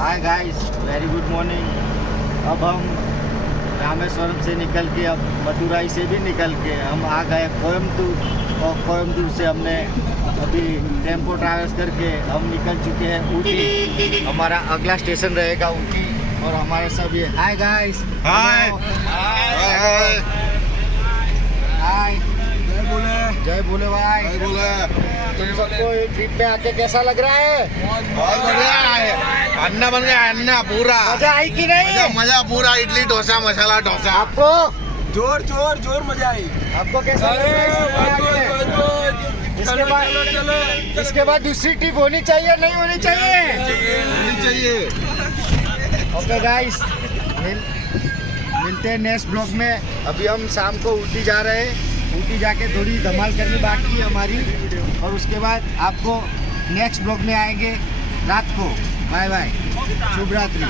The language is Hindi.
Hi guys, very good morning. अब हम रामेश्वरम से निकल के, अब मदुराई से भी निकल के हम आ गए कोयम्बटूर, और कोयम्बटूर से हमने अभी टेम्पो ट्रैवल्स करके हम निकल चुके हैं ऊटी। हमारा अगला स्टेशन रहेगा ऊटी और हमारे सब ये हाय गाइस, हाय हाय, जय बोले भाई। तुम सबको ये ट्रिप में आके कैसा लग रहा है? बहुत बढ़िया है। अन्ना बन गया, अन्ना पूरा मजा आई कि नहीं? मजा पूरा। इडली डोसा, मसाला डोसा। आपको जोर मजा आई। आपको कैसा लग रहा है? इसके बाद दूसरी ट्रिप होनी चाहिए नहीं होनी चाहिए? होनी चाहिए। ओके गाइस, मिलते हैं नेक्स्ट ब्लॉग में। अभी हम शाम को ऊटी जा रहे हैं। ऊटी जाके थोड़ी धमाल करनी बाकी है हमारी, और उसके बाद आपको नेक्स्ट ब्लॉग में आएंगे रात को। बाय बाय, शुभ रात्रि।